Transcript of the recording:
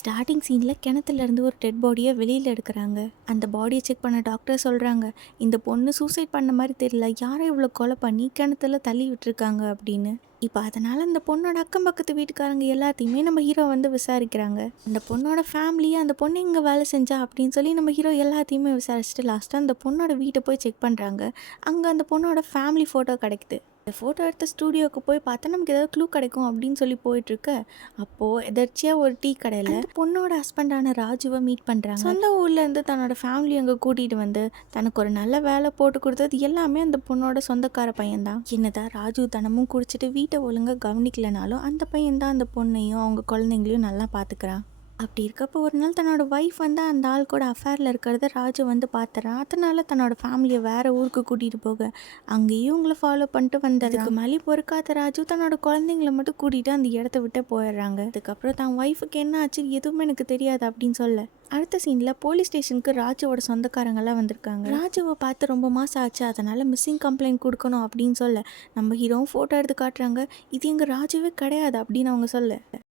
Starting சீனில் கிணத்துலேருந்து ஒரு dead பாடியை வெளியில் எடுக்கிறாங்க. அந்த பாடியை செக் பண்ண டாக்டர் சொல்கிறாங்க, இந்த பொண்ணு சூசைட் பண்ண மாதிரி தெரியல, யாரை இவ்வளோ கொலை பண்ணி கிணத்துல தள்ளி விட்டுருக்காங்க அப்படின்னு. இப்போ அதனால் அந்த பொண்ணோட அக்கம் பக்கத்து வீட்டுக்காரங்க எல்லாத்தையுமே நம்ம ஹீரோ வந்து விசாரிக்கிறாங்க. அந்த பொண்ணோட ஃபேமிலியை அந்த பொண்ணு இங்கே வேலை செஞ்சா அப்படின்னு சொல்லி நம்ம ஹீரோ எல்லாத்தையுமே விசாரிச்சுட்டு லாஸ்ட்டாக அந்த பொண்ணோட வீட்டை போய் செக் பண்ணுறாங்க. அங்கே அந்த பொண்ணோட ஃபேமிலி ஃபோட்டோ கிடைக்குது. இந்த ஃபோட்டோ எடுத்த ஸ்டூடியோவுக்கு போய் பார்த்தா நமக்கு ஏதாவது க்ளூ கிடைக்கும் அப்படின்னு சொல்லி போயிட்டுருக்கு. அப்போது எதர்ச்சியாக ஒரு டீ கடையில் பொண்ணோட ஹஸ்பண்டான ராஜுவை மீட் பண்ணுறாங்க. சொந்த ஊர்லேருந்து தன்னோட ஃபேமிலி அங்கே கூட்டிகிட்டு வந்து தனக்கு ஒரு நல்ல வேலை போட்டு கொடுத்தது எல்லாமே அந்த பொண்ணோட சொந்தக்கார பையன்தான். என்னதான் ராஜு தனமும் குடிச்சிட்டு வீட்டை ஒழுங்காக கவனிக்கலனாலும் அந்த பையன்தான் அந்த பொண்ணையும் அவங்க குழந்தைங்களையும் நல்லா பார்த்துக்கிறான். அப்படி இருக்கப்போ ஒரு நாள் தன்னோட ஒய்ஃப் வந்து அந்த ஆள் கூட அஃபேரில் இருக்கிறத ராஜு வந்து பார்த்துறான். அதனால தன்னோட ஃபேமிலியை வேறு ஊருக்கு கூட்டிகிட்டு போக அங்கேயும் இவங்களை ஃபாலோ பண்ணிட்டு வந்ததுக்கு மேலே பொறுக்காத ராஜு தன்னோட குழந்தைங்கள மட்டும் கூட்டிகிட்டு அந்த இடத்த விட்டு போயிடுறாங்க. அதுக்கப்புறம் தான் ஒய்ஃபுக்கு என்ன ஆச்சு எதுவுமே எனக்கு தெரியாது அப்படின்னு சொல்ல அடுத்த சீனில் போலீஸ் ஸ்டேஷனுக்கு ராஜுவோட சொந்தக்காரங்கெல்லாம் வந்திருக்காங்க. ராஜுவை பார்த்து ரொம்ப மாதம் ஆச்சு, அதனால் மிஸ்ஸிங் கம்ப்ளைண்ட் கொடுக்கணும் அப்படின்னு சொல்ல நம்ம ஹீரோவும் ஃபோட்டோ எடுத்து காட்டுறாங்க. இது எங்கள் ராஜுவே கிடையாது அப்படின்னு அவங்க சொல்ல